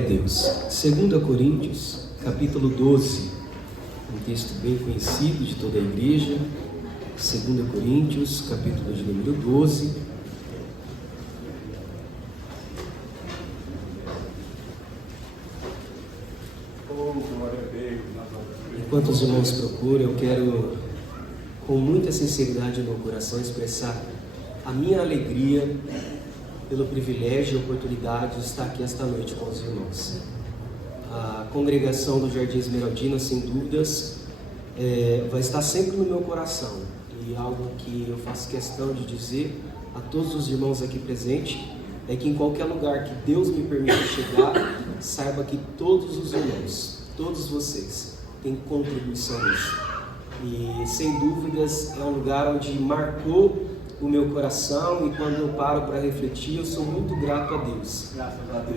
Deus. 2 Coríntios, capítulo 12, um texto bem conhecido de toda a igreja. 2 Coríntios, capítulo de número 12. Enquanto os irmãos procuram, eu quero, com muita sinceridade no meu coração, expressar a minha alegria pelo privilégio e oportunidade de estar aqui esta noite com os irmãos. A congregação do Jardim Esmeraldina, sem dúvidas, vai estar sempre no meu coração, e algo que eu faço questão de dizer a todos os irmãos aqui presentes é que em qualquer lugar que Deus me permita chegar, saiba que todos os irmãos, todos vocês, têm contribuição nisso. E sem dúvidas é um lugar onde marcou o meu coração, e quando eu paro para refletir, eu sou muito grato a Deus.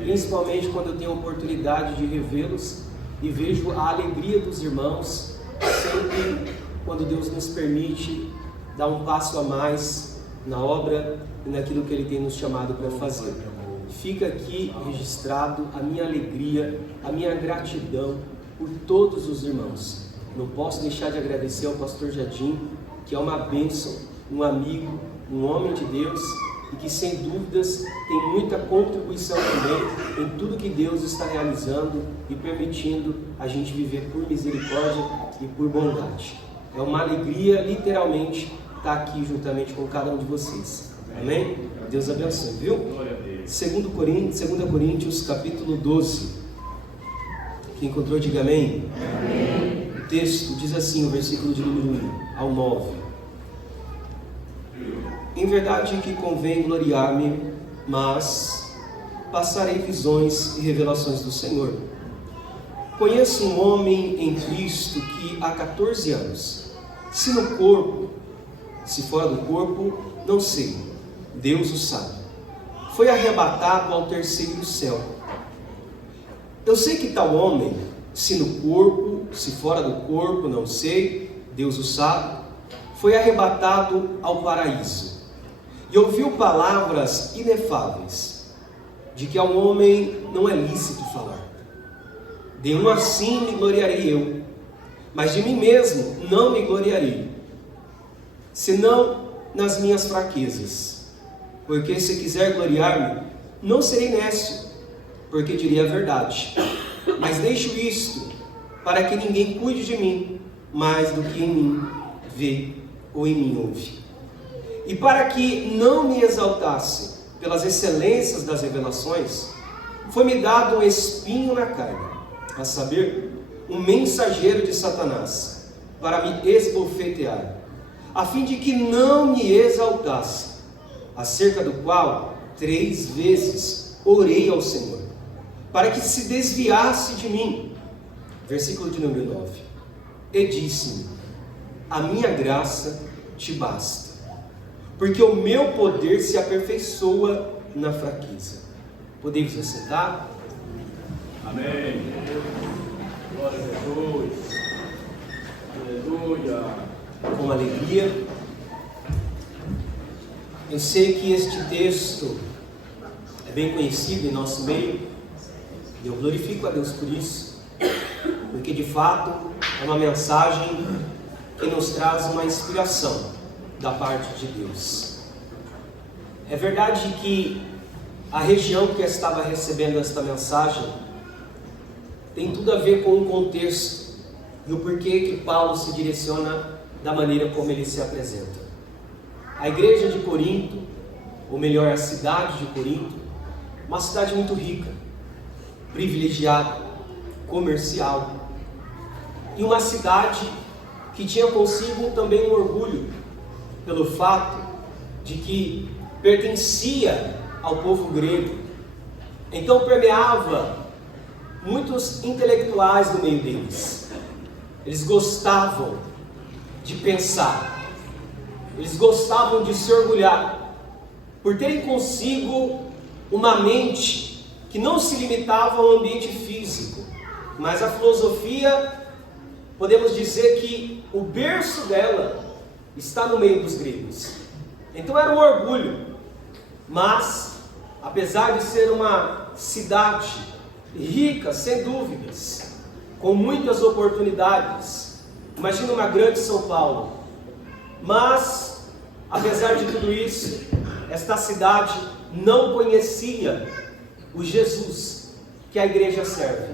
Principalmente quando eu tenho a oportunidade de revê-los e vejo a alegria dos irmãos, sempre quando Deus nos permite dar um passo a mais na obra e naquilo que Ele tem nos chamado para fazer. Fica aqui registrado a minha alegria, a minha gratidão por todos os irmãos. Não posso deixar de agradecer ao pastor Jardim, que é uma bênção, um amigo, um homem de Deus, e que sem dúvidas tem muita contribuição também em tudo que Deus está realizando e permitindo a gente viver por misericórdia e por bondade. É uma alegria, literalmente, estar aqui juntamente com cada um de vocês. Amém? Deus abençoe, viu? 2 Coríntios, capítulo 12. Quem encontrou, diga amém. Amém. O texto diz assim, o versículo de número 1 ao 9. Em verdade que convém gloriar-me, mas passarei visões e revelações do Senhor. Conheço um homem em Cristo que há 14 anos, se no corpo, se fora do corpo, não sei, Deus o sabe, foi arrebatado ao terceiro céu. Eu sei que tal homem, se no corpo, se fora do corpo, não sei, Deus o sabe, foi arrebatado ao paraíso. E ouviu palavras inefáveis, de que ao homem não é lícito falar. De um assim me gloriarei eu, mas de mim mesmo não me gloriarei, senão nas minhas fraquezas. Porque se quiser gloriar-me, não serei nécio, porque direi a verdade. Mas deixo isto, para que ninguém cuide de mim, mais do que em mim vê ou em mim ouve. E para que não me exaltasse pelas excelências das revelações, foi-me dado um espinho na carne, a saber, um mensageiro de Satanás, para me esbofetear, a fim de que não me exaltasse, acerca do qual 3 vezes orei ao Senhor, para que se desviasse de mim. Versículo de número 9. E disse-me: a minha graça te basta, porque o meu poder se aperfeiçoa na fraqueza. Podemos assentar? Amém. Glória a Jesus. Aleluia. Com alegria. Eu sei que este texto é bem conhecido em nosso meio, e eu glorifico a Deus por isso, porque de fato é uma mensagem que nos traz uma inspiração da parte de Deus. É verdade que a região que estava recebendo esta mensagem tem tudo a ver com o contexto e o porquê que Paulo se direciona da maneira como ele se apresenta. A igreja de Corinto, ou melhor, a cidade de Corinto, uma cidade muito rica, privilegiada, comercial, e uma cidade que tinha consigo também um orgulho pelo fato de que pertencia ao povo grego. Então permeava muitos intelectuais no meio deles. Eles gostavam de pensar, eles gostavam de se orgulhar por terem consigo uma mente que não se limitava ao ambiente físico, mas a filosofia, podemos dizer que o berço dela está no meio dos gregos. Então era um orgulho, mas apesar de ser uma cidade rica, sem dúvidas, com muitas oportunidades. Imagina uma grande São Paulo. Mas, apesar de tudo isso, esta cidade não conhecia o Jesus que a igreja serve.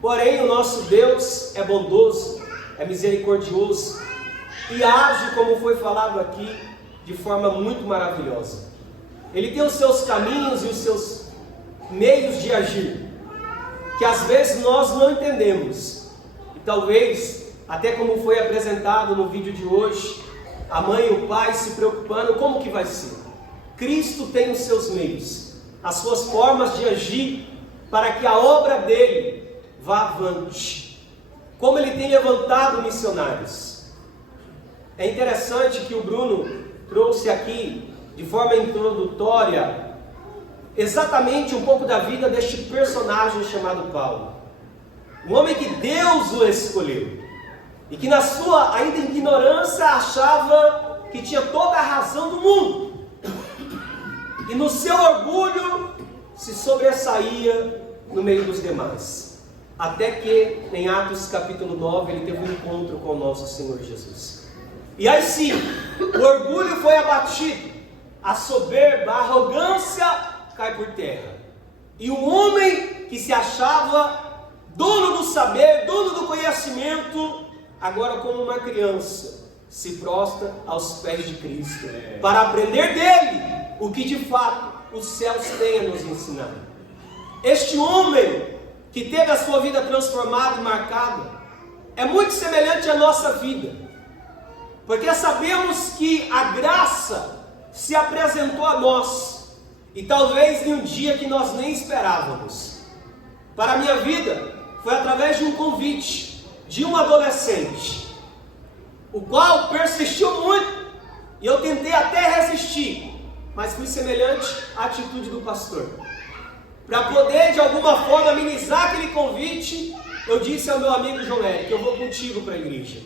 Porém, o nosso Deus é bondoso, é misericordioso e age, como foi falado aqui, de forma muito maravilhosa. Ele tem os seus caminhos e os seus meios de agir, que às vezes nós não entendemos. E talvez, até como foi apresentado no vídeo de hoje, a mãe e o pai se preocupando, como que vai ser? Cristo tem os seus meios, as suas formas de agir, para que a obra dele vá avante. Como ele tem levantado missionários. É interessante que o Bruno trouxe aqui, de forma introdutória, exatamente um pouco da vida deste personagem chamado Paulo. Um homem que Deus o escolheu. E que na sua ainda ignorância achava que tinha toda a razão do mundo. E no seu orgulho se sobressaía no meio dos demais. Até que em Atos capítulo 9 ele teve um encontro com o nosso Senhor Jesus. E aí sim, o orgulho foi abatido, a soberba, a arrogância cai por terra. E o homem que se achava dono do saber, dono do conhecimento, agora como uma criança, se prostra aos pés de Cristo, para aprender dele o que de fato os céus têm a nos ensinar. Este homem que teve a sua vida transformada e marcada, é muito semelhante à nossa vida, porque sabemos que a graça se apresentou a nós, e talvez em um dia que nós nem esperávamos. Para a minha vida, foi através de um convite de um adolescente, o qual persistiu muito, e eu tentei até resistir, mas fui semelhante à atitude do pastor. Para poder de alguma forma amenizar aquele convite, eu disse ao meu amigo João Érico, eu vou contigo para a igreja.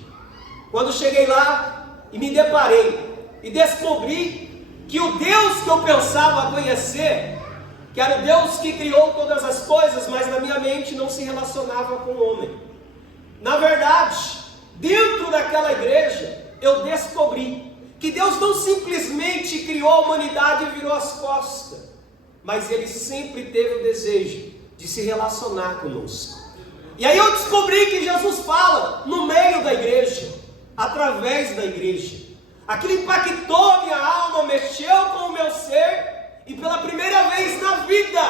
Quando cheguei lá e me deparei e descobri que o Deus que eu pensava conhecer, que era o Deus que criou todas as coisas, mas na minha mente não se relacionava com o homem. Na verdade, dentro daquela igreja, eu descobri que Deus não simplesmente criou a humanidade e virou as costas, mas Ele sempre teve o desejo de se relacionar conosco. E aí eu descobri que Jesus fala no meio da igreja, através da igreja. Aquilo impactou a minha alma, mexeu com o meu ser, e pela primeira vez na vida,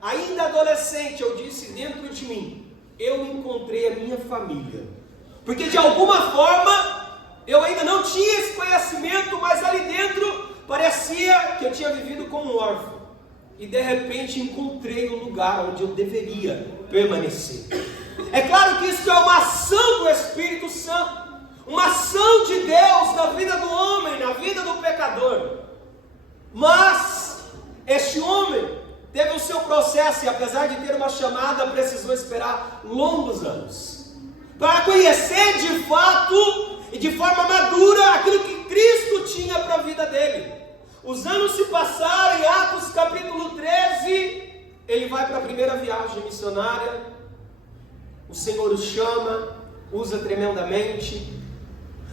ainda adolescente, eu disse dentro de mim, eu encontrei a minha família. Porque de alguma forma, eu ainda não tinha esse conhecimento, mas ali dentro parecia que eu tinha vivido como um órfão. E de repente encontrei o lugar onde eu deveria permanecer. É claro que isso é uma ação do Espírito Santo, uma ação de Deus na vida do homem, na vida do pecador. Mas este homem teve o seu processo, e apesar de ter uma chamada, precisou esperar longos anos para conhecer de fato e de forma madura aquilo que Cristo tinha para a vida dele. Os anos se passaram, em Atos capítulo 13, ele vai para a primeira viagem missionária, o Senhor o chama, usa tremendamente,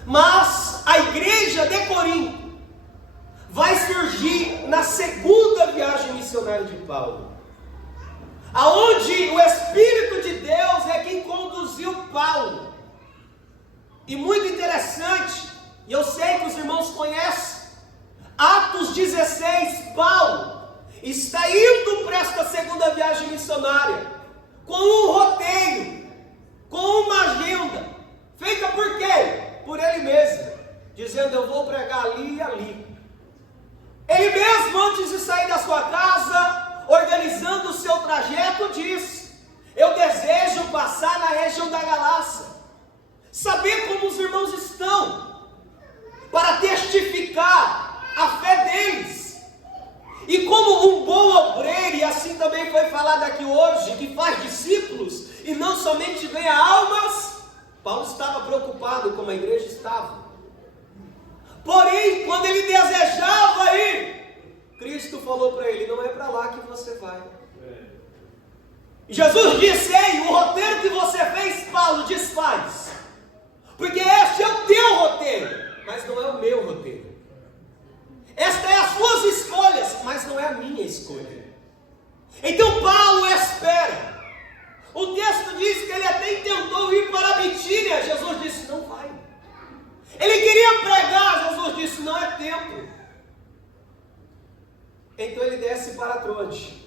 mas a igreja de Corinto vai surgir na segunda viagem missionária de Paulo, aonde o Espírito de Deus é quem conduziu Paulo. E muito interessante, e eu sei que os irmãos conhecem, Atos 16, Paulo está indo para esta segunda viagem missionária, com um roteiro, com uma agenda, feita por quem? Por ele mesmo, dizendo eu vou pregar ali e ali. Ele mesmo, antes de sair da sua casa, organizando o seu trajeto, diz, eu desejo passar na região da Galácia, saber como os irmãos estão, para testificar a fé deles. E como um bom obreiro, e assim também foi falado aqui hoje, que faz discípulos e não somente ganha almas, Paulo estava preocupado como a igreja estava. Porém, quando ele desejava ir, Cristo falou para ele, não é para lá que você vai. Jesus disse: ei, o roteiro que você fez, Paulo, desfaz, porque este é o teu roteiro, mas não é o meu roteiro. Esta é as suas escolhas, mas não é a minha escolha. Então Paulo espera. O texto diz que ele até tentou ir para a Bitínia. Jesus disse: não vai. Ele queria pregar. Jesus disse: não é tempo. Então ele desce para Troade.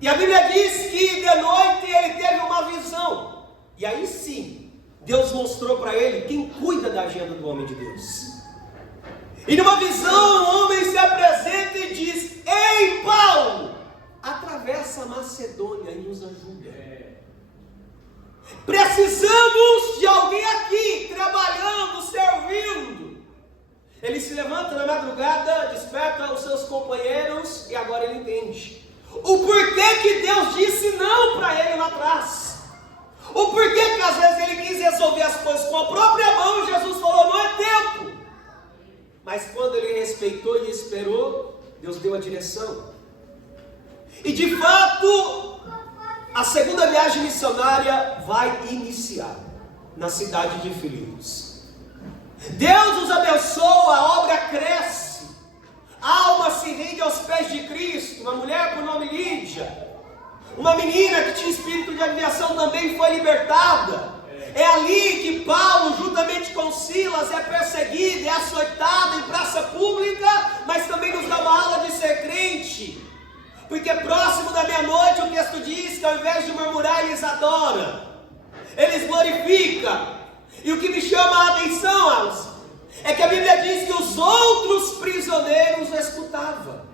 E a Bíblia diz que de noite ele teve uma visão. E aí sim, Deus mostrou para ele quem cuida da agenda do homem de Deus. E numa visão, um homem se apresenta e diz: ei, Paulo, atravessa a Macedônia e nos ajuda. Precisamos de alguém aqui, trabalhando, servindo. Ele se levanta na madrugada, desperta os seus companheiros e agora ele entende o porquê que Deus disse não para ele lá atrás. O porquê que às vezes ele quis resolver as coisas com a própria mão e Jesus falou: não é tempo. Mas quando ele respeitou e esperou, Deus deu a direção. E de fato, a segunda viagem missionária vai iniciar na cidade de Filipos. Deus os abençoa, a obra cresce. A alma se rende aos pés de Cristo. Uma mulher por nome Lídia, uma menina que tinha espírito de adivinhação, também foi libertada. É ali que Paulo, juntamente com Silas, é perseguido, é açoitado em praça pública, mas também nos dá uma aula de ser crente. Porque próximo da meia-noite o texto diz que ao invés de murmurar, eles adoram, eles glorificam. E o que me chama a atenção, Alisson, é que a Bíblia diz que os outros prisioneiros escutavam.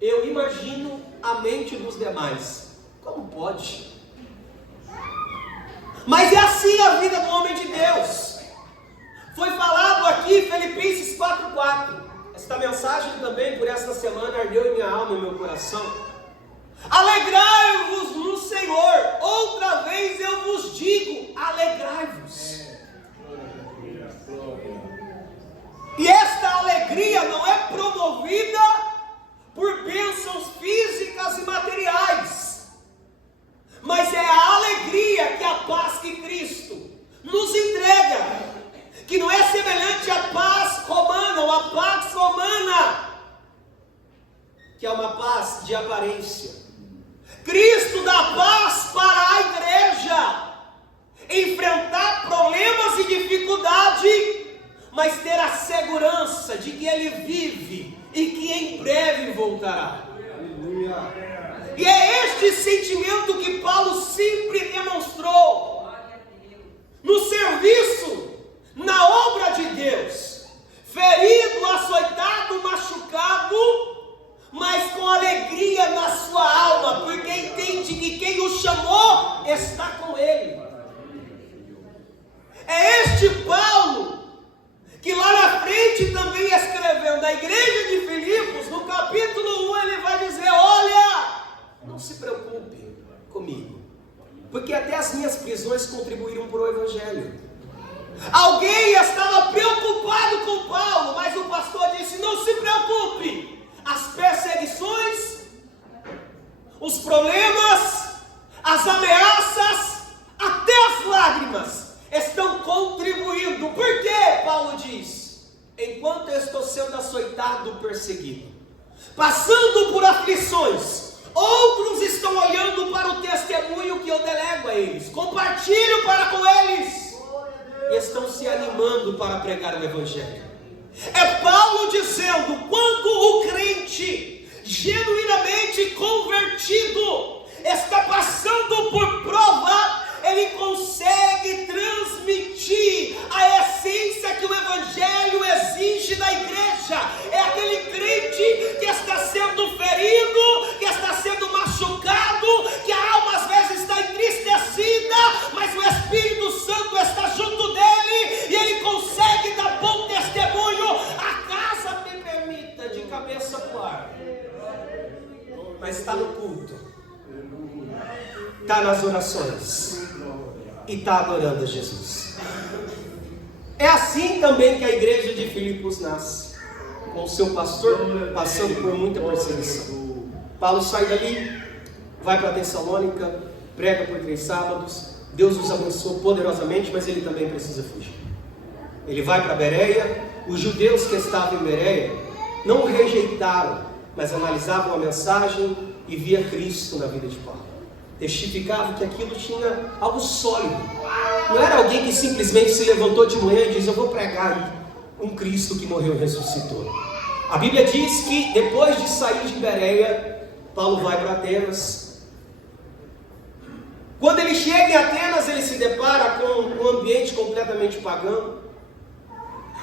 Eu imagino a mente dos demais. Como pode? Mas é assim a vida do homem de Deus. Foi falado aqui Filipenses 4:4. Esta mensagem também por esta semana ardeu em minha alma e meu coração. Alegrai-vos no Senhor. Outra vez eu vos digo, alegrai-vos. E esta alegria não é promovida por bênçãos físicas e materiais, mas é a alegria que a paz que Cristo nos entrega, que não é semelhante à paz romana, ou à pax romana, que é uma paz de aparência. Cristo dá paz para a igreja enfrentar problemas e dificuldade, mas ter a segurança de que Ele vive e que em breve voltará. Aleluia. E é este sentimento que Paulo sempre demonstrou no serviço, na obra de Deus, ferido, açoitado, machucado, mas com alegria na sua alma, porque entende que quem o chamou está com ele. É este Paulo que lá na frente também escrevendo a igreja de Filipos, no capítulo 1, ele vai dizer: olha, não se preocupe comigo, porque até as minhas prisões contribuíram para o Evangelho. Alguém estava preocupado com Paulo, mas o pastor disse: não se preocupe, as perseguições, os problemas, as ameaças, até as lágrimas estão contribuindo. Por quê? Paulo diz: enquanto eu estou sendo açoitado, perseguido, passando por aflições, outros estão olhando para o testemunho que eu delego a eles, compartilho para com eles, e estão se animando para pregar o Evangelho. É Paulo dizendo: quando o crente genuinamente convertido está passando por prova, ele consegue transmitir a essência que o Evangelho exige da igreja. É aquele crente que está sendo ferido, que está sendo machucado, que a alma às vezes está entristecida, mas o Espírito Santo está junto dele e ele consegue dar bom testemunho. A casa me permita de cabeça pro ar, mas está no culto, está nas orações e está adorando a Jesus. É assim também que a igreja de Filipos nasce, com o seu pastor passando por muita perseguição. Paulo sai dali, vai para Tessalônica, prega por 3 sábados, Deus os abençoou poderosamente, mas ele também precisa fugir. Ele vai para Bereia. Os judeus que estavam em Bereia não o rejeitaram, mas analisavam a mensagem e via Cristo na vida de Paulo. Testificavam que aquilo tinha algo sólido. Não era alguém que simplesmente se levantou de manhã e disse: eu vou pregar um Cristo que morreu e ressuscitou. A Bíblia diz que depois de sair de Bereia, Paulo vai para Atenas. Quando ele chega em Atenas, ele se depara com um ambiente completamente pagão.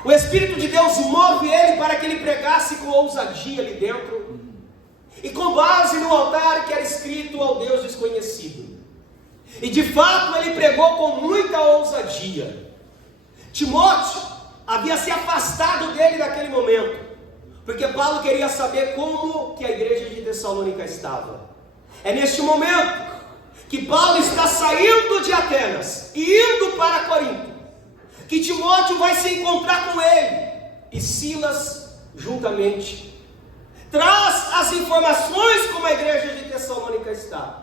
O Espírito de Deus move ele para que ele pregasse com ousadia ali dentro, e com base no altar que era escrito ao Deus desconhecido. E de fato ele pregou com muita ousadia. Timóteo havia se afastado dele naquele momento, porque Paulo queria saber como que a igreja de Tessalônica estava. É neste momento que Paulo está saindo de Atenas e indo para Corinto, que Timóteo vai se encontrar com ele, e Silas juntamente traz as informações como a igreja de Tessalônica está.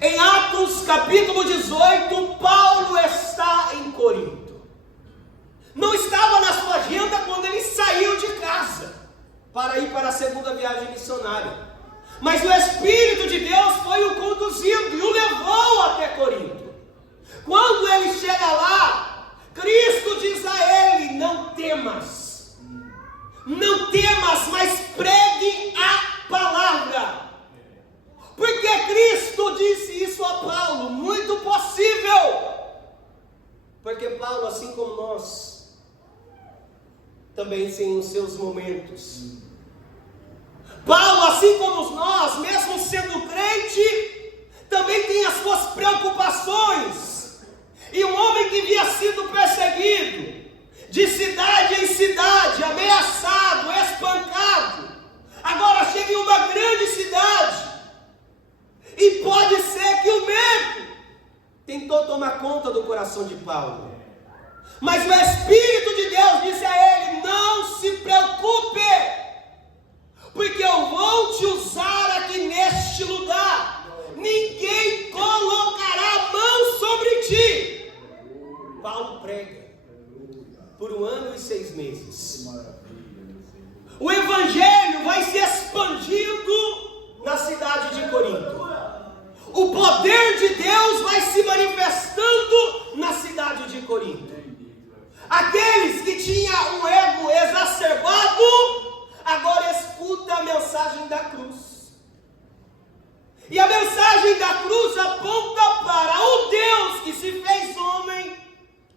Em Atos capítulo 18, Paulo está em Corinto. Não estava na sua agenda quando ele saiu de casa para ir para a segunda viagem missionária, mas o Espírito de Deus foi o conduzindo e o levou até Corinto. Quando ele chega lá, Cristo diz a ele: não temas, mas pregue a palavra. Por que Cristo disse isso a Paulo? Muito possível, porque Paulo, assim como nós, também tem os seus momentos. Paulo, assim como nós, mesmo sendo crente, também tem as suas preocupações. E um homem que havia sido perseguido de cidade em cidade, ameaçado, espancado, agora chega em uma grande cidade, e pode ser que o medo tentou tomar conta do coração de Paulo, mas o Espírito de Deus disse a ele: não se preocupe, porque eu vou te usar aqui neste lugar. Ninguém colocará a mão sobre ti. Paulo prega por 1 ano e 6 meses. O evangelho vai se expandindo na cidade de Corinto. O poder de Deus vai se manifestando na cidade de Corinto. Aqueles que tinham um ego exacerbado agora escuta a mensagem da cruz. E a mensagem da cruz aponta para o Deus que se fez homem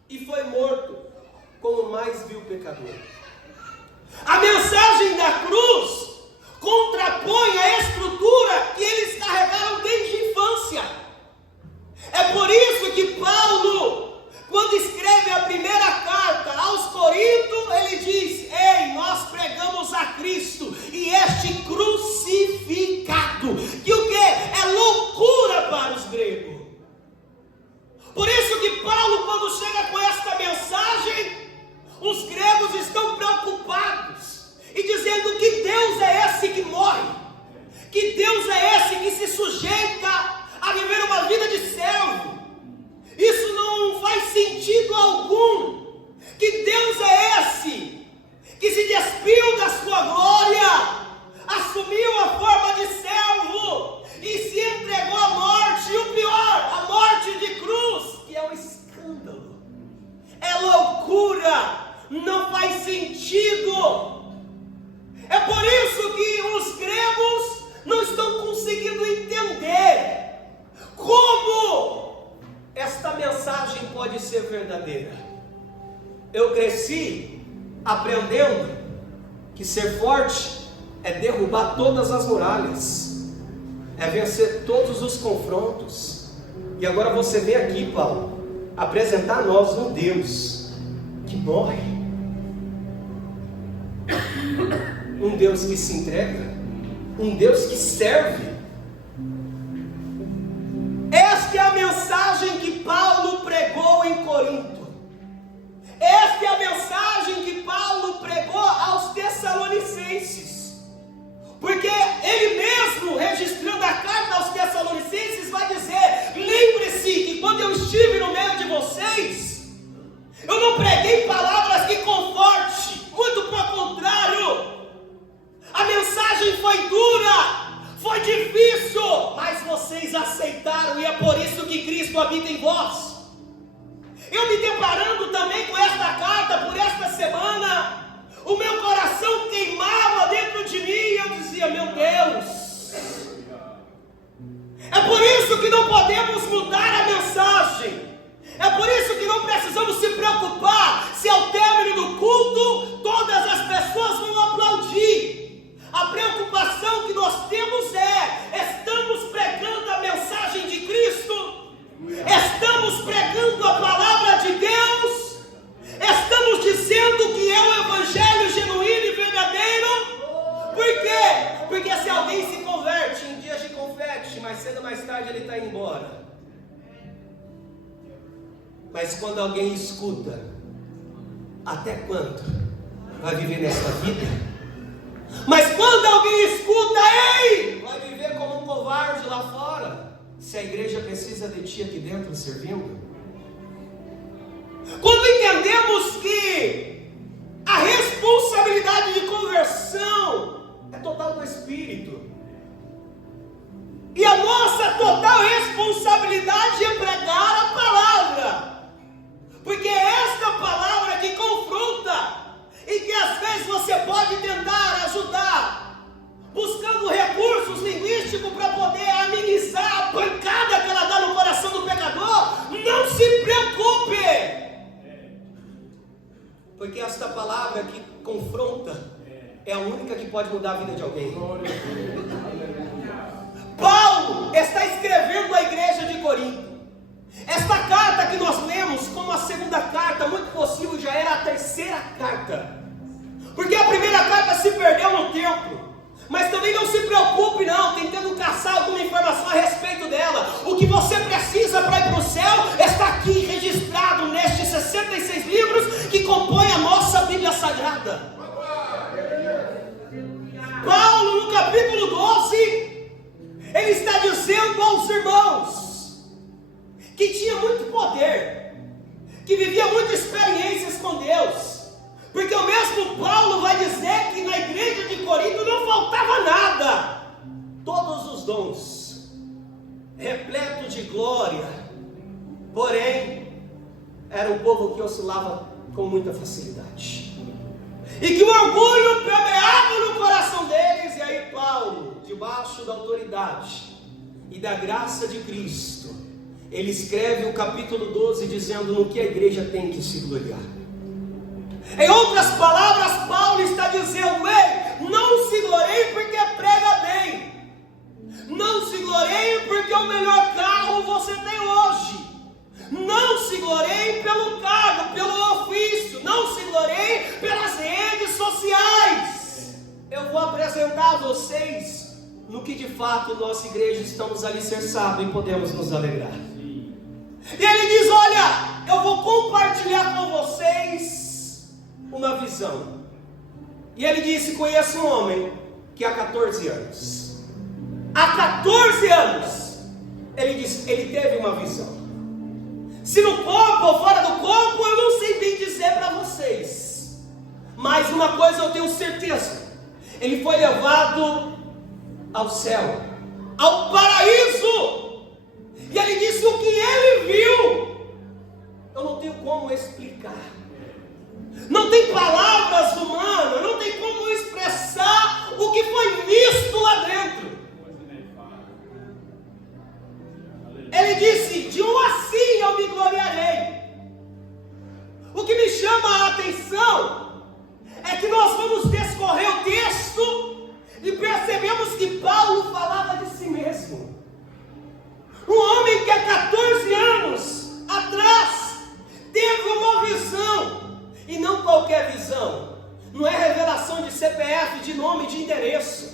e foi morto como o mais vil pecador. A mensagem da cruz contrapõe a estrutura que eles carregaram desde a infância. É por isso que Paulo, quando escreve a primeira carta aos Coríntios, ele diz: ei, nós pregamos a Cristo e este crucificado, que o que? É loucura para os gregos. Por isso que Paulo, quando chega com esta mensagem, os gregos estão preocupados e dizendo: que Deus é esse que morre? Que Deus é esse que se sujeita a viver uma vida de servo? Isso não faz sentido algum. Que Deus é esse que se despiu da sua glória, assumiu a forma de servo e se entregou à morte, e o pior, a morte de cruz, que é um escândalo, é loucura, não faz sentido. É por isso que os gregos não estão conseguindo entender como esta mensagem pode ser verdadeira. Eu cresci aprendendo que ser forte é derrubar todas as muralhas, é vencer todos os confrontos. E agora você vem aqui, Paulo, apresentar a nós um Deus que morre, um Deus que se entrega, um Deus que serve. Esta é a mensagem que Paulo pregou em Corinto. Esta é a mensagem que Paulo pregou aos Tessalonicenses. Porque ele mesmo, registrando a carta aos Tessalonicenses, vai dizer: não preguei palavras que conforte, muito pelo contrário. A mensagem foi dura, foi difícil, mas vocês aceitaram e é por isso que Cristo habita em vós. Eu me deparando também com esta carta por esta semana, o meu coração queimava dentro de mim e eu dizia: meu Deus, é por isso que não podemos mudar a mensagem, é por isso que não precisamos se preocupar se ao término do culto todas as pessoas vão aplaudir. A preocupação que nós temos é: estamos pregando a mensagem de Cristo? Estamos pregando a palavra de Deus? Estamos dizendo que é o evangelho genuíno e verdadeiro? Por quê? Porque se alguém se converte em dias de confete, mais cedo ou mais tarde ele está indo embora. Mas quando alguém escuta, até quando vai viver nesta vida? Mas quando alguém escuta, ei, vai viver como um covarde lá fora. Se a igreja precisa de ti aqui dentro servindo. Quando entendemos que a responsabilidade de conversão é total do Espírito, e a nossa total responsabilidade é pregar a palavra, porque é esta palavra que confronta, e que às vezes você pode tentar ajudar, buscando recursos linguísticos para poder amenizar a pancada que ela dá no coração do pecador. Não se preocupe, porque esta palavra que confronta é a única que pode mudar a vida de alguém. Paulo está escrevendo à igreja de Corinto. Esta carta que nós lemos como a segunda carta, muito possível já era a terceira carta, porque a primeira carta se perdeu no tempo. Mas também não se preocupe não, tentando caçar alguma informação a respeito dela. O que você precisa para ir para o céu está aqui registrado nestes 66 livros que compõem a nossa Bíblia Sagrada. Paulo, no capítulo 12, ele está dizendo aos irmãos que tinha muito poder, que vivia muitas experiências com Deus. Porque o mesmo Paulo vai dizer que na igreja de Corinto não faltava nada, todos os dons, repleto de glória, porém, era um povo que oscilava com muita facilidade, e que o orgulho permeava no coração deles. E aí Paulo, debaixo da autoridade e da graça de Cristo, ele escreve o capítulo 12 dizendo no que a igreja tem que se gloriar. Em outras palavras, Paulo está dizendo: ei, não se glorie porque prega bem, não se glorie porque o melhor carro você tem hoje, não se glorie pelo cargo, pelo ofício, não se glorie pelas redes sociais. Eu vou apresentar a vocês no que de fato nossa igreja estamos alicerçados e podemos nos alegrar. E ele diz: olha, eu vou compartilhar com vocês uma visão. E ele disse: conheço um homem que há 14 anos, ele disse, ele teve uma visão. Se no corpo ou fora do corpo, eu não sei bem dizer para vocês, mas uma coisa eu tenho certeza: ele foi levado ao céu, ao paraíso. E ele disse: o que ele viu, eu não tenho como explicar. Não tem palavras humanas, não tem como expressar o que foi visto lá dentro. Ele disse: de um assim eu me gloriarei. O que me chama a atenção é que nós vamos descorrer o texto e percebemos que Paulo falava de si mesmo. Um homem que há 14 anos atrás teve uma visão. E não qualquer visão, não é revelação de CPF, de nome, de endereço.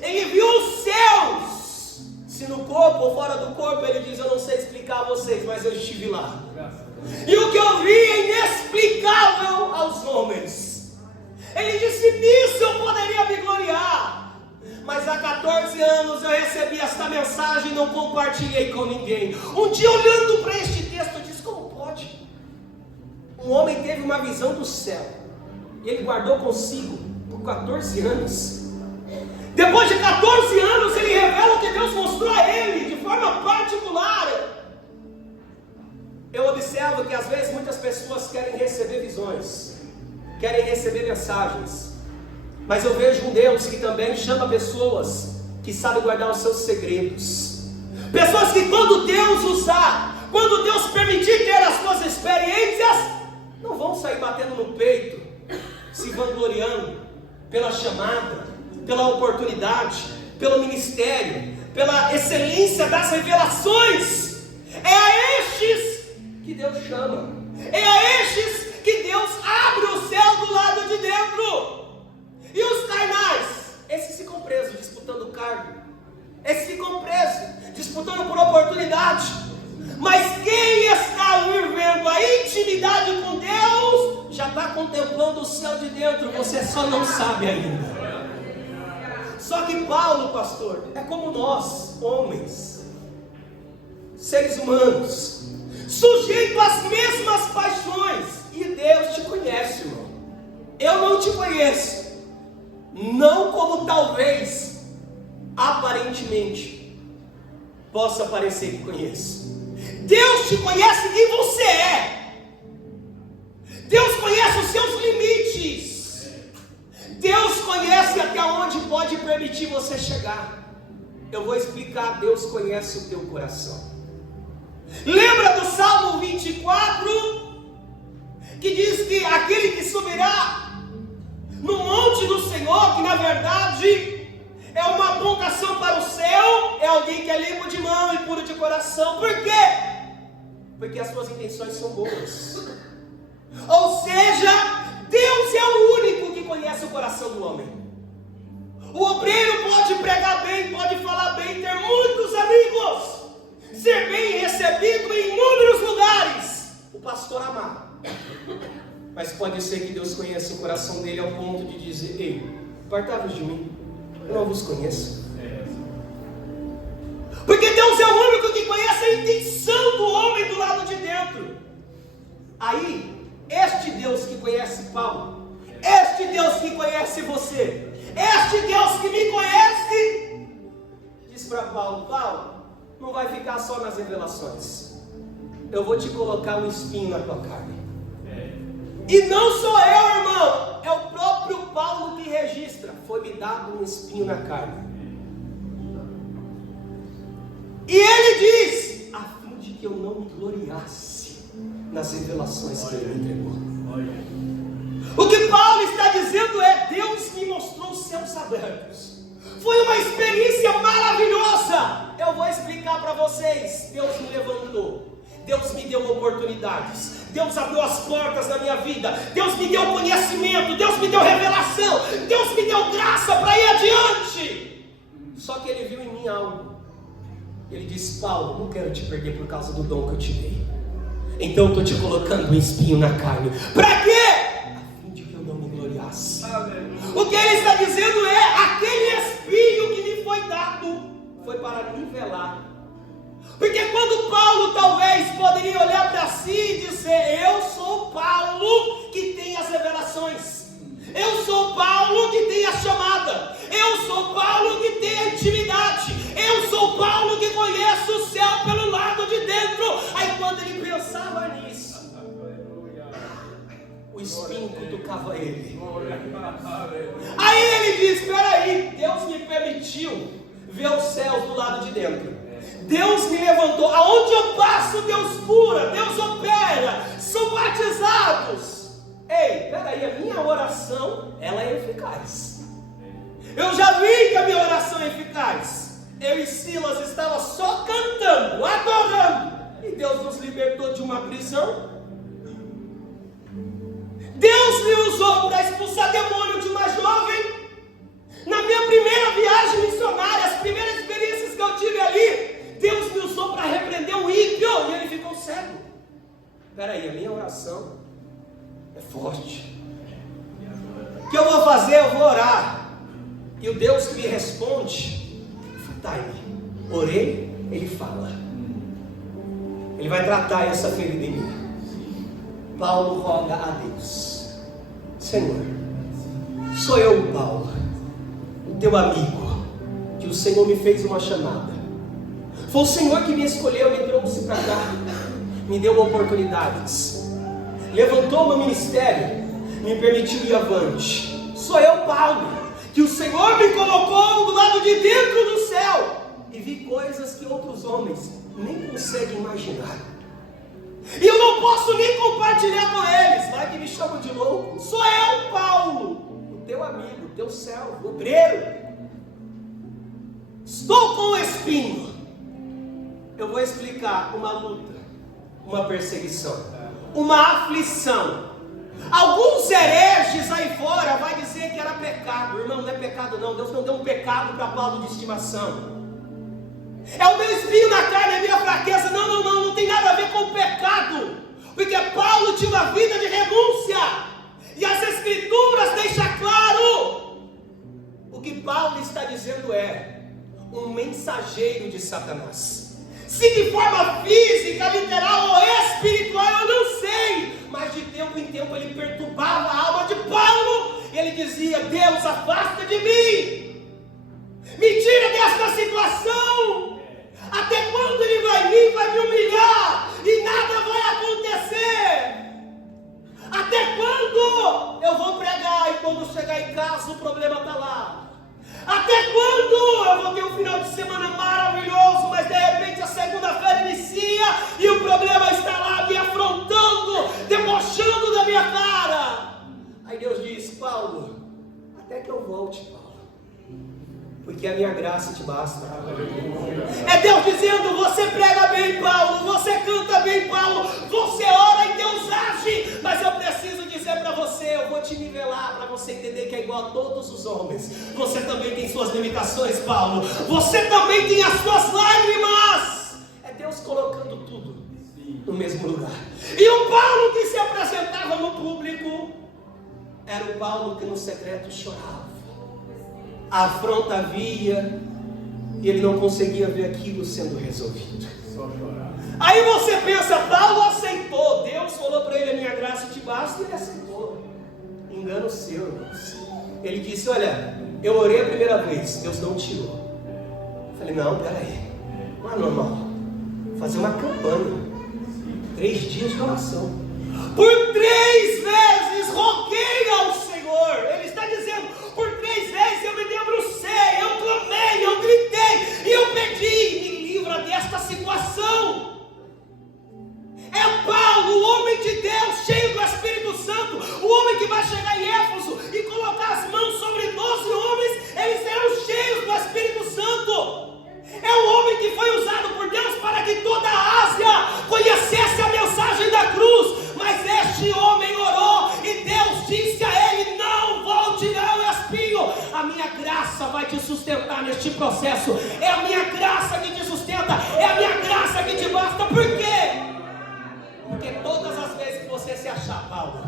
Ele viu os céus, se no corpo ou fora do corpo. Ele diz: eu não sei explicar a vocês, mas eu estive lá. E o que eu vi é inexplicável aos homens. Ele disse: nisso eu poderia me gloriar, mas há 14 anos eu recebi esta mensagem e não compartilhei com ninguém. Um dia, olhando para este texto, eu disse: como pode um homem homem teve uma visão do céu. E ele guardou consigo por 14 anos. Depois de 14 anos, ele revela o que Deus mostrou a ele de forma particular. Eu observo que às vezes muitas pessoas querem receber visões, querem receber mensagens, mas eu vejo um Deus que também chama pessoas que sabem guardar os seus segredos. Pessoas que quando Deus usar, quando Deus permitir ter as suas experiências, não vão sair batendo no peito, se vangloriando pela chamada, pela oportunidade, pelo ministério, pela excelência das revelações. É a estes que Deus chama, é a estes que Deus abre o céu do lado de dentro. E os carnais, esses ficam presos disputando cargo, esses ficam presos disputando por oportunidade. Mas quem está vivendo a intimidade com Deus já está contemplando o céu de dentro, você só não sabe ainda. Só que Paulo, pastor, é como nós, homens, seres humanos, sujeito às mesmas paixões. E Deus te conhece, irmão. Eu não te conheço, não como talvez aparentemente possa parecer que conheço. Deus te conhece quem você é. Deus conhece os seus limites. Deus conhece até onde pode permitir você chegar. Eu vou explicar. Deus conhece o teu coração. Lembra do Salmo 24, que diz que aquele que subirá no monte do Senhor, que na verdade é uma apontação para o céu, é alguém que é limpo de mão e puro de coração. Por quê? Porque as suas intenções são boas. Ou seja, Deus é o único que conhece o coração do homem. O obreiro pode pregar bem, pode falar bem, ter muitos amigos, ser bem recebido em inúmeros lugares, o pastor amar. Mas pode ser que Deus conheça o coração dele ao ponto de dizer: ei, apartai-vos de mim, eu não vos conheço. Porque Deus é o único que conhece a intenção do homem do lado de dentro. Aí, este Deus que conhece Paulo, este Deus que conhece você, este Deus que me conhece, diz para Paulo: Paulo, não vai ficar só nas revelações, eu vou te colocar um espinho na tua carne. E não sou eu, irmão, é o próprio Paulo que registra: foi-me dado um espinho na carne. E ele diz: a fim de que eu não me gloriasse nas revelações que ele me entregou. O que Paulo está dizendo é: Deus me mostrou os céus abertos. Foi uma experiência maravilhosa. Eu vou explicar para vocês. Deus me levantou, Deus me deu oportunidades, Deus abriu as portas da minha vida, Deus me deu conhecimento, Deus me deu revelação, Deus me deu graça para ir adiante. Só que Ele viu em mim algo. Ele disse: Paulo, não quero te perder por causa do dom que eu te dei. Então eu estou te colocando um espinho na carne. Para quê? A fim de que eu não me gloriasse. O que ele está dizendo é: aquele espinho que me foi dado foi para nivelar. Porque quando Paulo talvez poderia olhar para si e dizer: eu sou Paulo que tem as revelações, eu sou Paulo que tem a chamada, eu sou Paulo que tem a intimidade, eu sou Paulo que conhece o céu pelo lado de dentro. Aí quando ele pensava nisso, o espinho cutucava ele. Aí ele diz: espera aí, Deus me permitiu ver os céus do lado de dentro. Deus me levantou. Aonde eu passo, Deus cura, Deus opera, são batizados. Ei, peraí, a minha oração, ela é eficaz. Eu já vi que a minha oração é eficaz. Eu e Silas estava só cantando, adorando, e Deus nos libertou de uma prisão. Deus me usou para expulsar demônio de uma jovem. Na minha primeira viagem missionária, as primeiras experiências que eu tive ali, Deus me usou para repreender o ímpio e ele ficou cego. Peraí, a minha oração é forte. O que eu vou fazer? Eu vou orar. E o Deus que me responde, time. Orei, Ele fala. Ele vai tratar essa ferida em mim. Paulo roga a Deus: Senhor, sou eu, Paulo, o teu amigo, que o Senhor me fez uma chamada. Foi o Senhor que me escolheu, me trouxe para cá, me deu oportunidades, levantou meu ministério, me permitiu ir avante. Sou eu, Paulo, que o Senhor me colocou do lado de dentro do céu e vi coisas que outros homens nem conseguem imaginar. E eu não posso nem compartilhar com eles. Vai que me chamam de louco. Sou eu, Paulo, o teu amigo, o teu servo, o obreiro. Estou com o espinho. Eu vou explicar uma luta, uma perseguição, uma aflição. Alguns hereges aí fora vai dizer que era pecado. Irmão, não é pecado não. Deus não deu um pecado para Paulo de estimação. É o meu espinho na carne, é a minha fraqueza. Não tem nada a ver com o pecado. Porque Paulo tinha uma vida de renúncia. E as escrituras deixam claro. O que Paulo está dizendo é um mensageiro de Satanás. Se de forma física, literal ou espiritual, eu não sei. Mas de tempo em tempo ele perturbava a alma de Paulo. E ele dizia: Deus, afasta de mim. Me tira desta situação. Até quando ele vai vir, vai me humilhar e nada vai acontecer? Até quando eu vou pregar e quando chegar em casa o problema está lá? Até quando eu vou ter um final de semana maravilhoso, mas de repente a segunda-feira inicia e o problema está lá me afrontando, debochando da minha cara? Aí Deus diz: Paulo, até que eu volte, Paulo, porque a minha graça te basta. É Deus dizendo: você prega bem, Paulo, você canta bem, Paulo, você ora e Deus age, mas eu preciso dizer para você, eu vou te nivelar para você entender que é igual a todos os homens. Você também tem suas limitações, Paulo, você também tem as suas lágrimas. É Deus colocando tudo no mesmo lugar. E o Paulo que se apresentava no público era o Paulo que no secreto chorava. A afronta havia e ele não conseguia ver aquilo sendo resolvido. Aí você pensa: Paulo aceitou, Deus falou para ele: a minha graça te basta, e ele aceitou. Engano seu, irmãos. Ele disse: olha, eu orei a primeira vez, Deus não tirou. Eu falei: não, peraí, não é normal fazer uma campanha, 3 dias de oração, por 3 vezes roguei ao Senhor. Ele está dizendo: por 3 vezes eu me debrucei, eu clamei, eu gritei e eu pedi: me livra desta situação. É Paulo, o homem de Deus, cheio do Espírito Santo, o homem que vai chegar em Éfeso e colocar as mãos sobre 12 homens, eles serão cheios do Espírito Santo. É o homem que foi usado por Deus para que toda a Ásia conhecesse a mensagem da cruz. Mas este homem orou e Deus disse a ele: não volte não, espinho. A minha graça vai te sustentar neste processo. É a minha graça que te sustenta, é a minha graça que te basta. Por quê? Porque todas as vezes que você se achar, Paulo,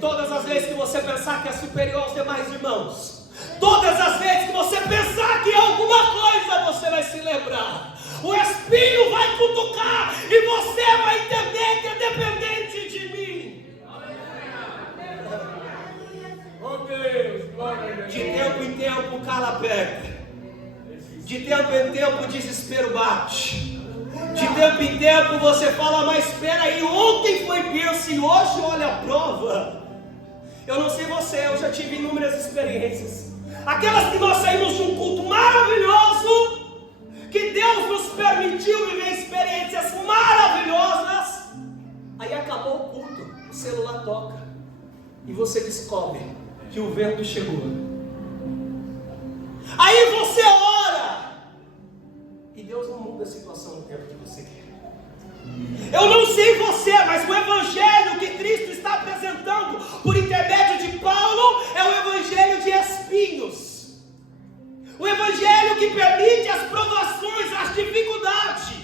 todas as vezes que você pensar que é superior aos demais irmãos, todas as vezes que você pensar que é alguma coisa, você vai se lembrar. O espinho vai cutucar e você vai entender que é dependente de mim. De tempo em tempo o calo aperta. De tempo em tempo o desespero bate. De tempo em tempo você fala: mas espera aí, ontem foi bênção e hoje olha a prova. Eu não sei você, eu já tive inúmeras experiências. Aquelas que nós saímos de um culto maravilhoso, que Deus nos permitiu viver experiências maravilhosas. Aí acabou o culto, o celular toca e você descobre que o vento chegou. Aí você ora e Deus não muda a situação no tempo que você quer. Eu não sei você, mas o evangelho que Cristo está apresentando por intermédio de Paulo é o evangelho de espinhos. O evangelho que permite as provações, as dificuldades.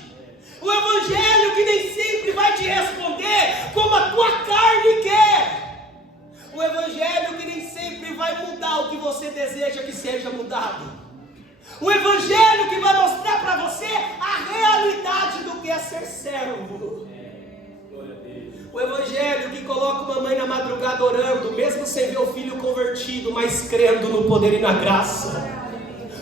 O evangelho que nem sempre vai te responder como a tua carne quer. O evangelho que nem sempre vai mudar o que você deseja que seja mudado. O evangelho que vai mostrar para você a realidade do que é ser servo. O evangelho que coloca uma mãe na madrugada orando, mesmo sem ver o filho convertido, mas crendo no poder e na graça.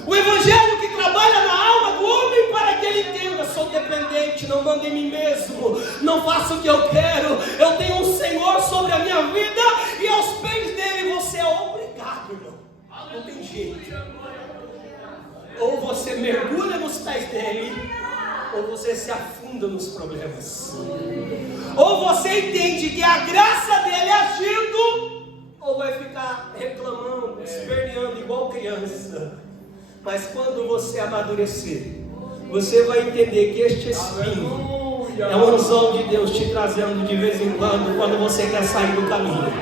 O evangelho que trabalha na alma do homem para que ele entenda: sou dependente, não mando em mim mesmo, não faço o que eu quero, eu tenho um Senhor sobre a minha vida e aos pés dele você é obrigado, irmão. Não tem jeito. Ou você mergulha nos pés dele, ou você se afunda nos problemas. Ou você entende que a graça dele agindo, ou vai ficar reclamando, esperneando igual criança. Mas quando você amadurecer, você vai entender que este espinho é um anzol de Deus te trazendo de vez em quando você quer sair do caminho.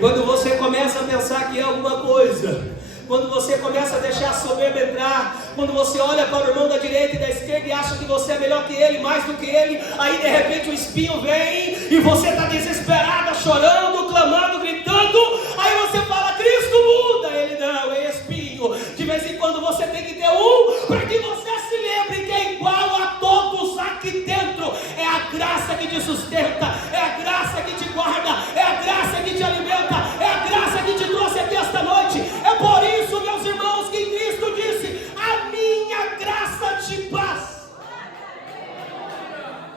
Quando você começa a pensar que é alguma coisa, quando você começa a deixar a soberba entrar, quando você olha para o irmão da direita e da esquerda e acha que você é melhor que ele, mais do que ele, aí de repente o espinho vem e você está desesperada, chorando, clamando, gritando, aí você fala: Cristo muda. Ele: não, é espinho. De vez em quando você tem que ter um, para que você se lembre que é igual a todos aqui dentro. É a graça que te sustenta, é a graça que te guarda, é a graça que te alimenta, é a graça que te trouxe aqui esta noite. É por isso, meus irmãos, que Cristo disse: a minha graça te basta.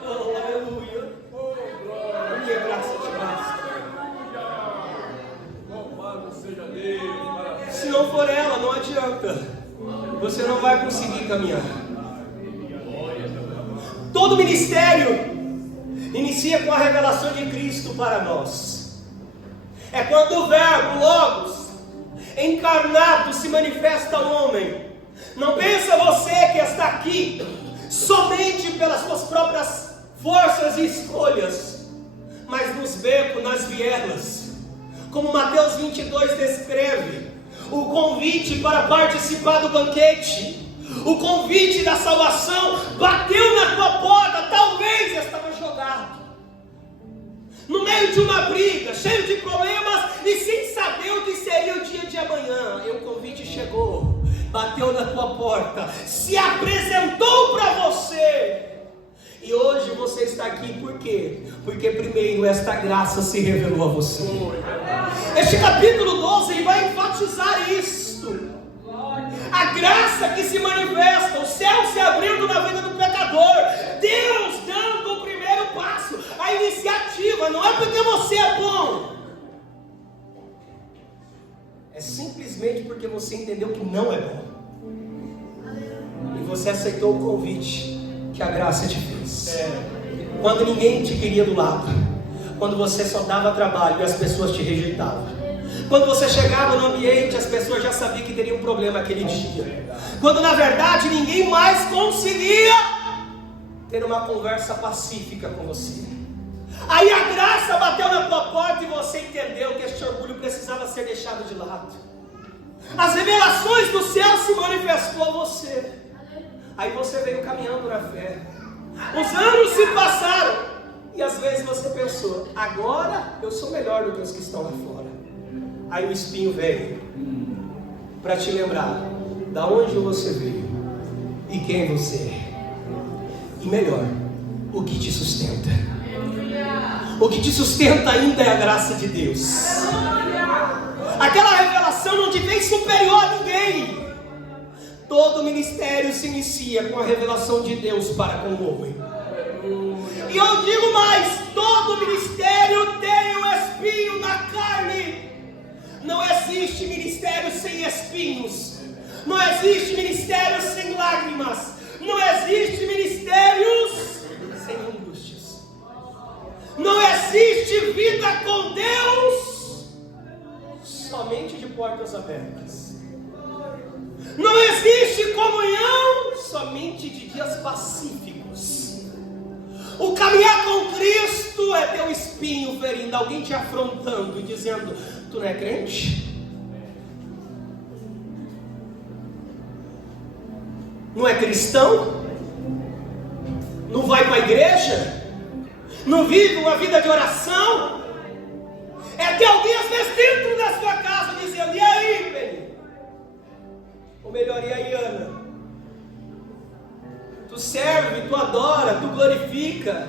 Oh, aleluia. A minha graça te basta. Louvado seja Deus. Se não for ela, não adianta. Você não vai conseguir caminhar. Todo ministério inicia com a revelação de Cristo para nós. É quando o verbo, Logos, encarnado, se manifesta ao homem. Não pensa você que está aqui somente pelas suas próprias forças e escolhas, mas nos becos, nas vielas, como Mateus 22 descreve, o convite para participar do banquete, o convite da salvação bateu na tua porta. Talvez estava jogado no meio de uma briga, cheio de problemas e sem saber o que seria o dia de amanhã. E o convite chegou, bateu na tua porta, se apresentou para você. E hoje você está aqui por quê? Porque primeiro esta graça se revelou a você. Este capítulo 12 ele vai enfatizar isto. A graça que se manifesta, o céu se abrindo na vida do pecador, Deus dando o primeiro passo, a iniciativa. Não é porque você é bom, é simplesmente porque você entendeu que não é bom e você aceitou o convite que a graça te fez. Quando ninguém te queria do lado, quando você só dava trabalho e as pessoas te rejeitavam, quando você chegava no ambiente, as pessoas já sabiam que teria um problema aquele dia, quando na verdade ninguém mais conseguia ter uma conversa pacífica com você, aí a graça bateu na tua porta e você entendeu que este orgulho precisava ser deixado de lado. As revelações do céu se manifestou a você. Aí você veio caminhando na fé. Os anos se passaram e às vezes você pensou: agora eu sou melhor do que os que estão lá fora. Aí o espinho veio para te lembrar da onde você veio e quem você é. E melhor, o que te sustenta. O que te sustenta ainda é a graça de Deus. Aquela revelação não te fez superior a ninguém. Todo ministério se inicia com a revelação de Deus para com o homem. E eu digo mais: todo ministério tem um espinho na carne. Não existe ministério sem espinhos. Não existe ministério sem lágrimas. Não existe ministérios sem angústias. Não existe vida com Deus somente de portas abertas. Não existe comunhão somente de dias pacíficos. O caminhar com Cristo é teu espinho ferindo, alguém te afrontando e dizendo: tu não é crente? Não é cristão? Não vai para a igreja? Não vive uma vida de oração? É ter alguém às vezes dentro da sua casa dizendo: e aí, Penny? Ou melhor, e aí, Ana? Tu serve, tu adora, tu glorifica,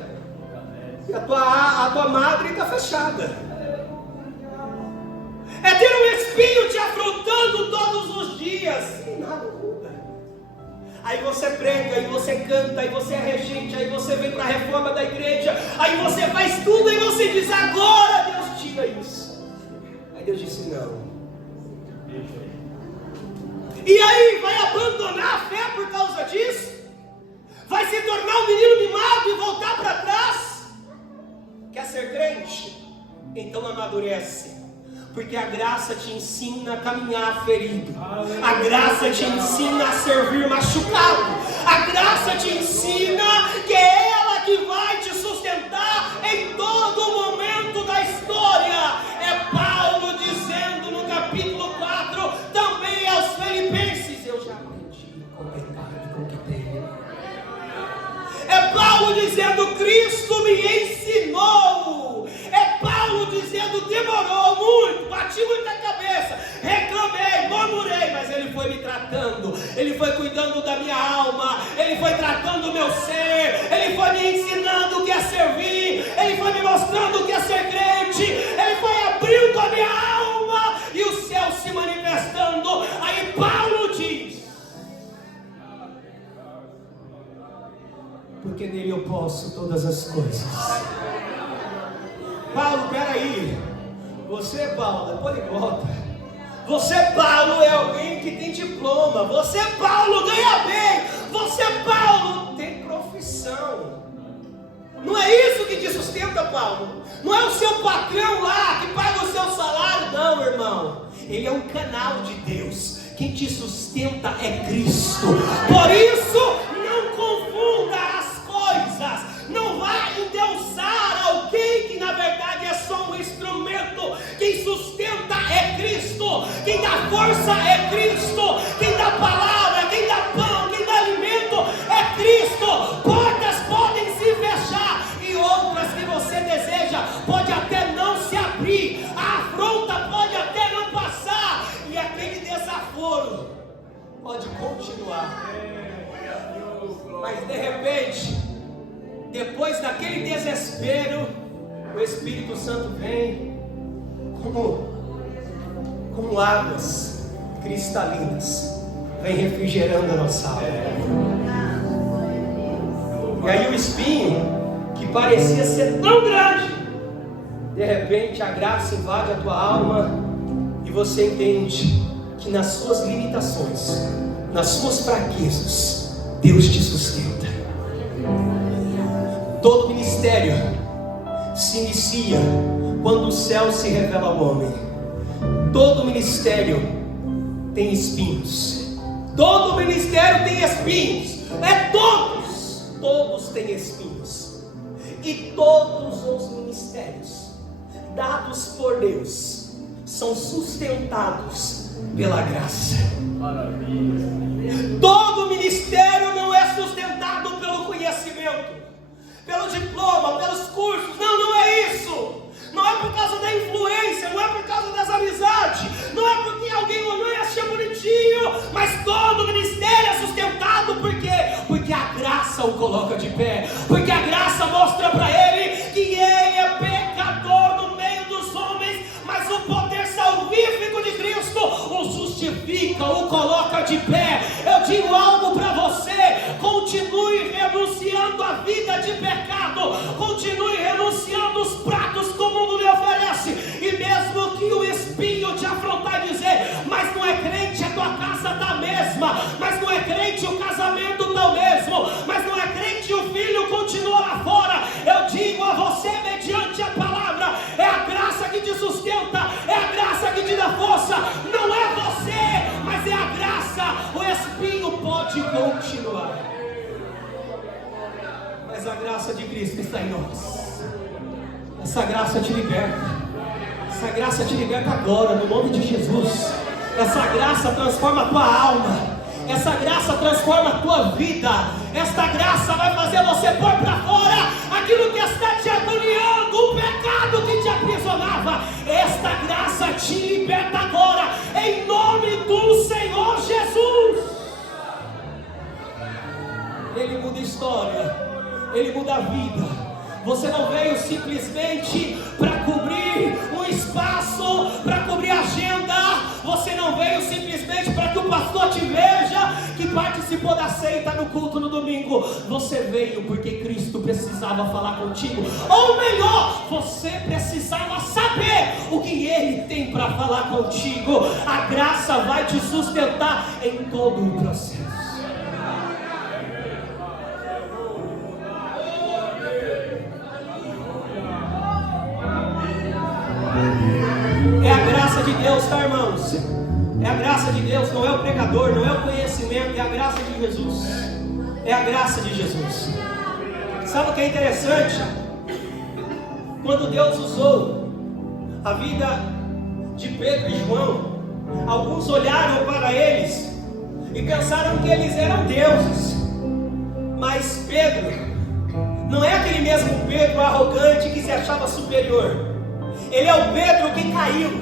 E a tua madre está fechada. É ter um espinho te afrontando todos os dias e nada muda. Aí você prega, aí você canta, aí você é regente, aí você vem para a reforma da igreja, aí você faz tudo e você diz: agora Deus tira isso. Aí Deus disse: não. E aí vai abandonar a fé por causa disso? Vai se tornar um menino mimado e voltar para trás? Quer ser crente? Então amadurece. Porque a graça te ensina a caminhar ferido. A graça te ensina a servir machucado. A graça te ensina que é ela que vai te sustentar em todo momento da história. É Paulo dizendo no capítulo 4, também aos Filipenses: eu já aprendi com o pecado, com o que tenho. É Paulo dizendo: Cristo me ensinou. É Paulo dizendo: demorou muito, bati muita cabeça, reclamei, murmurei, mas Ele foi me tratando, Ele foi cuidando da minha alma, Ele foi tratando o meu ser, Ele foi me ensinando o que é servir, Ele foi me mostrando o que é ser crente, Ele foi abrindo a minha alma e o céu se manifestando. Aí Paulo diz: porque nele eu posso todas as coisas. Paulo, peraí, você, Paulo, é poliglota. Você, Paulo, é alguém que tem diploma. Você, Paulo, ganha bem. Você, Paulo, tem profissão. Não é isso que te sustenta, Paulo. Não é o seu patrão lá que paga o seu salário, não, irmão. Ele é um canal de Deus. Quem te sustenta é Cristo. Por isso, não confunda as coisas. Não vai endeusar alguém que na verdade é só um instrumento. Quem sustenta é Cristo. Quem dá força é Cristo. Quem dá palavra, quem dá pão, quem dá alimento é Cristo. Portas podem se fechar e outras que você deseja pode até não se abrir. A afronta pode até não passar e aquele desaforo pode continuar. Mas de repente, depois daquele desespero, o Espírito Santo vem como águas cristalinas, vem refrigerando a nossa alma. E aí o espinho, que parecia ser tão grande, de repente a graça invade a tua alma e você entende que nas suas limitações, nas suas fraquezas, Deus te sustenta. Todo ministério se inicia quando o céu se revela ao homem. Todo ministério tem espinhos. Todo ministério tem espinhos. Todos têm espinhos. E todos os ministérios dados por Deus são sustentados pela graça. Maravilha. Todo ministério não é sustentado pelo conhecimento, pelo diploma, pelos cursos. Não é isso. Não é por causa da influência, não é por causa das amizades, não é porque alguém olhou e achou bonitinho, mas todo ministério é sustentado por quê? Porque a graça o coloca de pé, porque a graça mostra para ele que ele é pecador no meio dos homens, mas o poder salvífico de Cristo o justifica, o coloca de pé. Eu digo algo para você: continue renunciando à vida de pecado, continue renunciando os pratos que o mundo lhe oferece, e mesmo que o espinho te afrontar e dizer: mas não é crente, a tua casa está a mesma, mas não é crente, o casamento está o mesmo, mas não é crente, o filho continua lá fora. Eu digo a você, mediante a palavra, é a graça que te sustenta, é a graça que te dá força. Não é você, mas é a graça. O espinho pode continuar, mas a graça de Cristo está em nós. Essa graça te liberta. Essa graça te liberta agora, no nome de Jesus. Essa graça transforma a tua alma. Essa graça transforma a tua vida. Esta graça vai fazer você pôr para fora aquilo que está te agoniando, o pecado que te aprisionava. Esta graça te liberta agora, em nome do Senhor Jesus. Ele muda a história, Ele muda a vida. Você não veio simplesmente para cobrir um espaço, para cobrir a agenda. Você não veio simplesmente para que o pastor te veja que participou da ceita no culto no domingo. Você veio porque Cristo precisava falar contigo. Ou melhor, você precisava saber o que Ele tem para falar contigo. A graça vai te sustentar em todo o processo. É a graça de Deus, tá, irmãos? É a graça de Deus, não é o pregador, não é o conhecimento, é a graça de Jesus. É a graça de Jesus. Sabe o que é interessante? Quando Deus usou a vida de Pedro e João, alguns olharam para eles e pensaram que eles eram deuses. Mas Pedro não é aquele mesmo Pedro arrogante que se achava superior. Ele é o Pedro que caiu,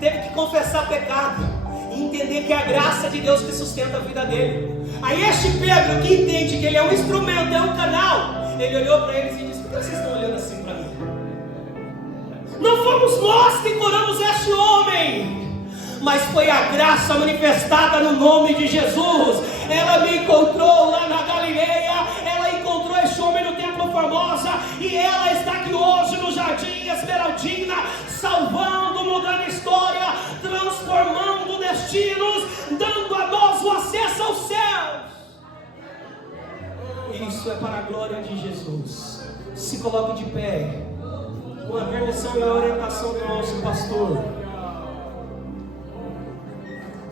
teve que confessar pecado e entender que é a graça de Deus que sustenta a vida dele. Aí este Pedro que entende que ele é um instrumento, é um canal, ele olhou para eles e disse: por que vocês estão olhando assim para mim? Não fomos nós que curamos este homem, mas foi a graça manifestada no nome de Jesus. Ela me encontrou lá na Galileia, ela encontrou este homem no Templo Formosa, e ela está aqui hoje no Jardim Esmeraldina, salvando, mudando história, transformando destinos, dando a nós o acesso aos céus. Isso é para a glória de Jesus. Se coloque de pé, com a permissão e a orientação do nosso pastor.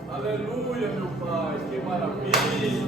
Aleluia, meu Pai, que maravilha.